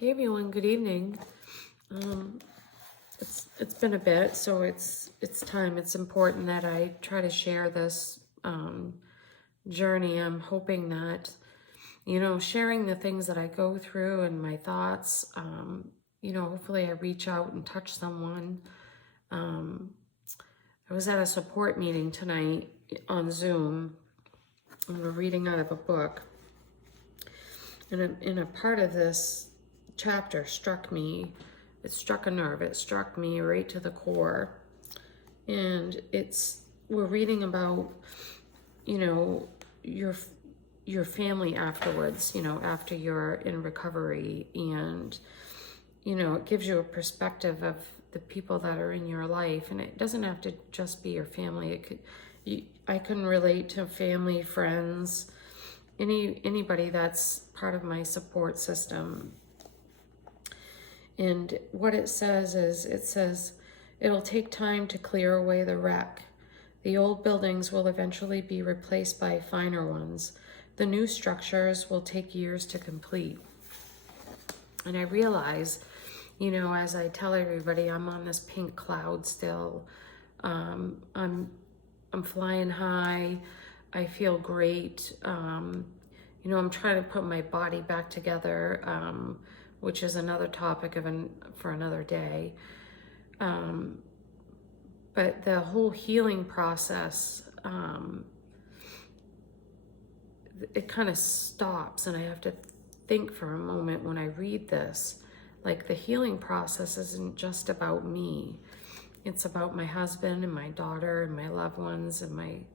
Hey everyone, good evening. It's been a bit, so it's time. It's important that I try to share this journey. I'm hoping that sharing the things that I go through and my thoughts. Hopefully I reach out and touch someone. I was at a support meeting tonight on Zoom, and we're reading out of a book, and in a part of this chapter struck me. It struck a nerve. It struck me right to the core. And we're reading about, your family afterwards, after you're in recovery. And, it gives you a perspective of the people that are in your life. And it doesn't have to just be your family. I can relate to family, friends, anybody that's part of my support system. And what it says is, it'll take time to clear away the wreck. The old buildings will eventually be replaced by finer ones. The new structures will take years to complete. And I realize, as I tell everybody, I'm on this pink cloud still. I'm flying high. I feel great. I'm trying to put my body back together, which is another topic for another day. But the whole healing process, it kind of stops, and I have to think for a moment when I read this. Like, the healing process isn't just about me. It's about my husband and my daughter and my loved ones and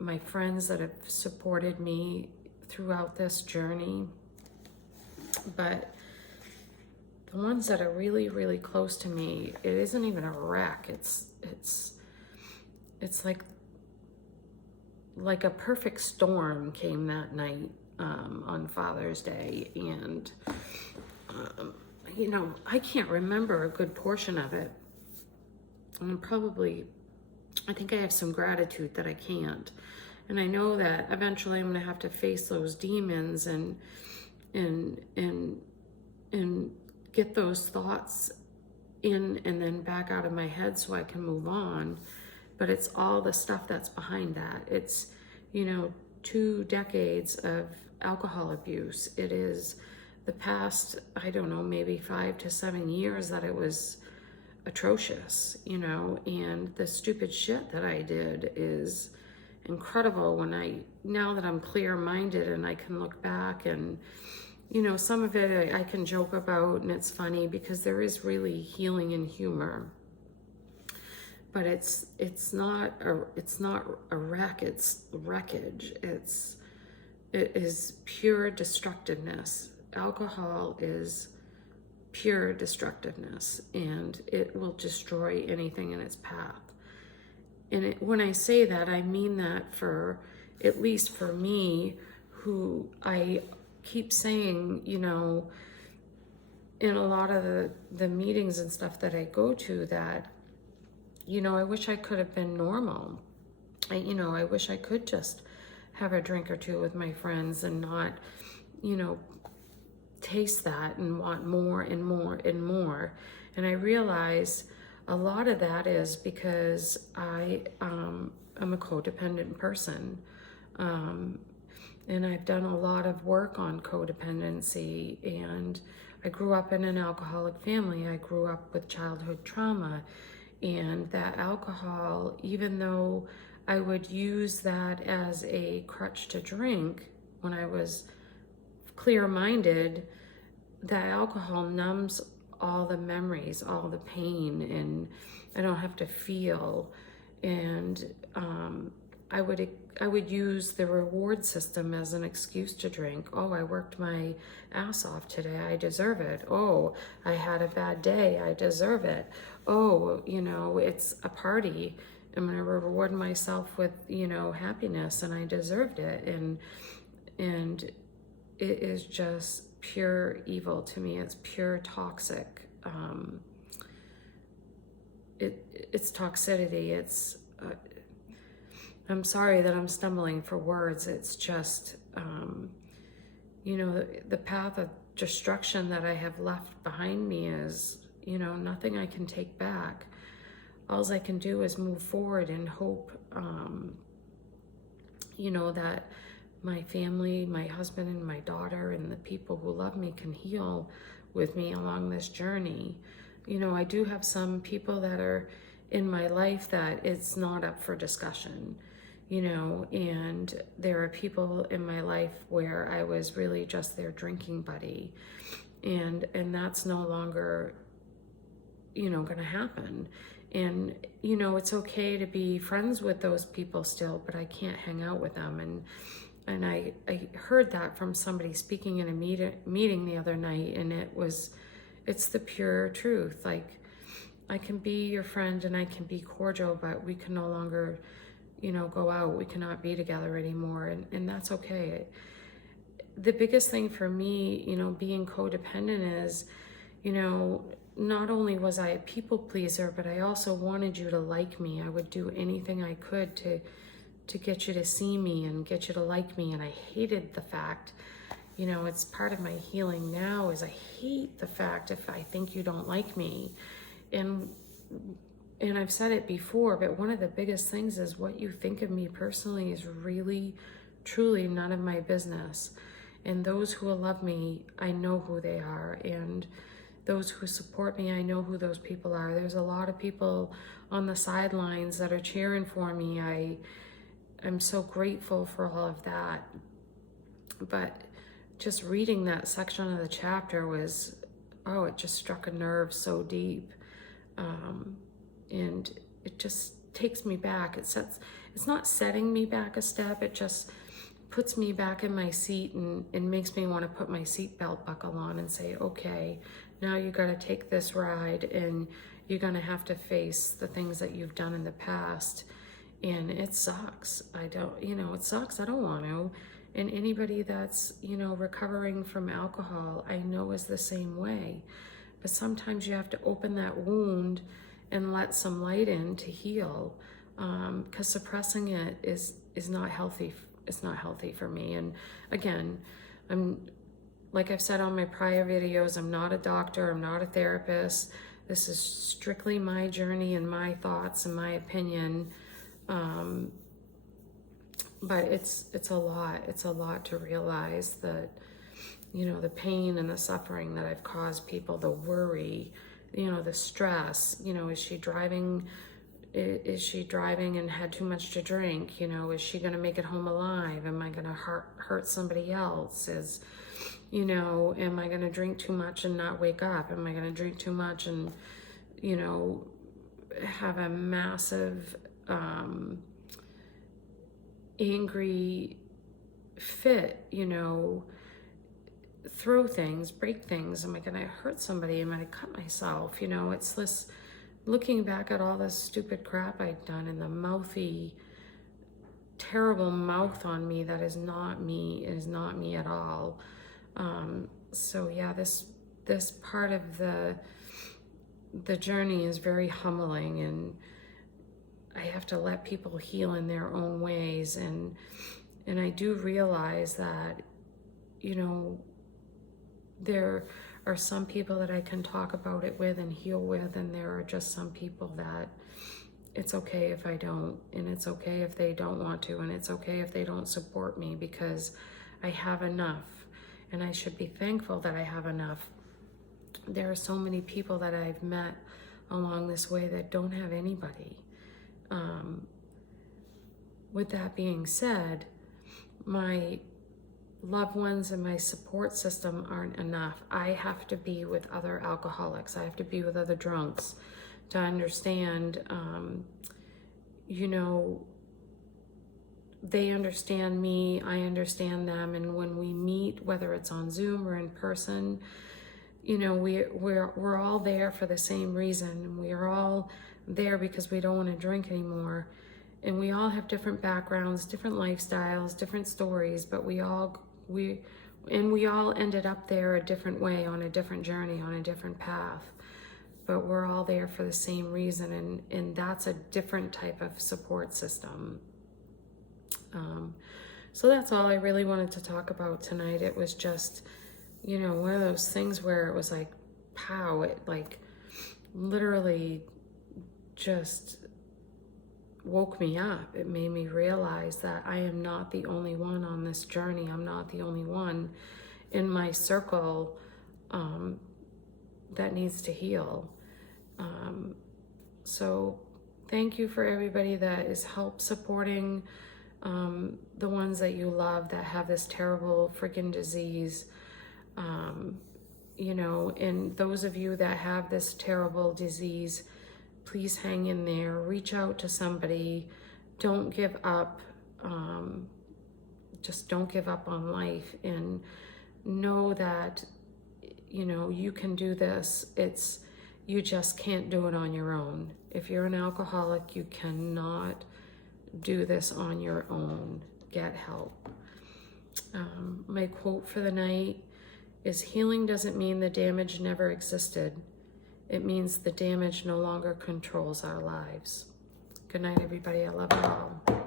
my friends that have supported me throughout this journey. But the ones that are really, really close to me, it isn't even a wreck. It's like a perfect storm came that night on Father's Day, and I can't remember a good portion of it. And I think I have some gratitude that I can't, and I know that eventually I'm gonna have to face those demons and get those thoughts in and then back out of my head so I can move on. But it's all the stuff that's behind that. It's 2 decades of alcohol abuse. It is the past, I don't know, maybe 5 to 7 years that it was atrocious, and the stupid shit that I did is incredible now that I'm clear-minded and I can look back, and some of it I can joke about and it's funny because there is really healing and humor. But it's not a wreck, it's wreckage. It is pure destructiveness. Alcohol is pure destructiveness, and it will destroy anything in its path. And when I say that, I mean that at least for me, who I keep saying, in a lot of the meetings and stuff that I go to, that, I wish I could have been normal. I wish I could just have a drink or two with my friends and not, taste that and want more and more and more. And I realize a lot of that is because I'm a codependent person. And I've done a lot of work on codependency, and I grew up in an alcoholic family. I grew up with childhood trauma, and that alcohol, even though I would use that as a crutch to drink when I was clear-minded, that alcohol numbs all the memories, all the pain, and I don't have to feel. And I would use the reward system as an excuse to drink. Oh, I worked my ass off today, I deserve it. Oh, I had a bad day, I deserve it. Oh, it's a party, I'm gonna reward myself with, happiness, and I deserved it. And it is just pure evil to me. It's pure toxic. It's toxicity. I'm sorry that I'm stumbling for words. It's just, the path of destruction that I have left behind me is, you know, nothing I can take back. All I can do is move forward and hope, you know, that my family, my husband and my daughter and the people who love me can heal with me along this journey. You know, I do have some people that are in my life that it's not up for discussion, you know, and there are people in my life where I was really just their drinking buddy, and that's no longer, you know, gonna happen. And, you know, it's okay to be friends with those people still, but I can't hang out with them. And I heard that from somebody speaking in a meeting the other night, and it's the pure truth. Like, I can be your friend and I can be cordial, but we can no longer, you know, go out. We cannot be together anymore, and that's okay. The biggest thing for me, you know, being codependent is, you know, not only was I a people pleaser, but I also wanted you to like me. I would do anything I could to get you to see me and get you to like me. And I hated the fact, you know, it's part of my healing now, is I hate the fact if I think you don't like me. And I've said it before, but one of the biggest things is what you think of me personally is really, truly none of my business. And those who will love me, I know who they are. And those who support me, I know who those people are. There's a lot of people on the sidelines that are cheering for me. I'm so grateful for all of that. But just reading that section of the chapter was, oh, it just struck a nerve so deep. And it just takes me back. It's not setting me back a step. It just puts me back in my seat and makes me want to put my seatbelt buckle on and say, okay, now you got to take this ride, and you're going to have to face the things that you've done in the past. And it sucks. It sucks. I don't want to. And anybody that's, you know, recovering from alcohol, I know is the same way. But sometimes you have to open that wound and let some light in to heal. Because suppressing it is not healthy. It's not healthy for me. And again, like I've said on my prior videos, I'm not a doctor, I'm not a therapist. This is strictly my journey and my thoughts and my opinion. But it's a lot to realize that, you know, the pain and the suffering that I've caused people, the worry, you know, the stress, you know, is she driving and had too much to drink? You know, is she going to make it home alive? Am I going to hurt somebody else? You know, am I going to drink too much and not wake up? Am I going to drink too much and, you know, have a massive, angry fit, you know, throw things, break things? Am I going to hurt somebody? Am I going to cut myself? You know, it's this, looking back at all this stupid crap I've done and the mouthy, terrible mouth on me that is not me, is not me at all. So yeah, this part of the journey is very humbling, and I have to let people heal in their own ways. And I do realize that, you know, there are some people that I can talk about it with and heal with, and there are just some people that it's okay if I don't, and it's okay if they don't want to, and it's okay if they don't support me, because I have enough, and I should be thankful that I have enough. There are so many people that I've met along this way that don't have anybody. With that being said, my loved ones and my support system aren't enough. I have to be with other alcoholics. I have to be with other drunks to understand, you know, they understand me, I understand them. And when we meet, whether it's on Zoom or in person, you know, we're all there for the same reason. We are all there because we don't want to drink anymore. And we all have different backgrounds, different lifestyles, different stories, but we all ended up there a different way, on a different journey, on a different path. But we're all there for the same reason, and that's a different type of support system. So that's all I really wanted to talk about tonight. It was just you know, one of those things where it was like, pow, it like literally just woke me up. It made me realize that I am not the only one on this journey. I'm not the only one in my circle that needs to heal. So thank you for everybody that is help supporting the ones that you love that have this terrible freaking disease. You know, and those of you that have this terrible disease, please hang in there, reach out to somebody, don't give up, just don't give up on life, and know that, you know, you can do this. You just can't do it on your own. If you're an alcoholic, you cannot do this on your own. Get help. My quote for the night is, healing doesn't mean the damage never existed. It means the damage no longer controls our lives. Good night, everybody. I love you all.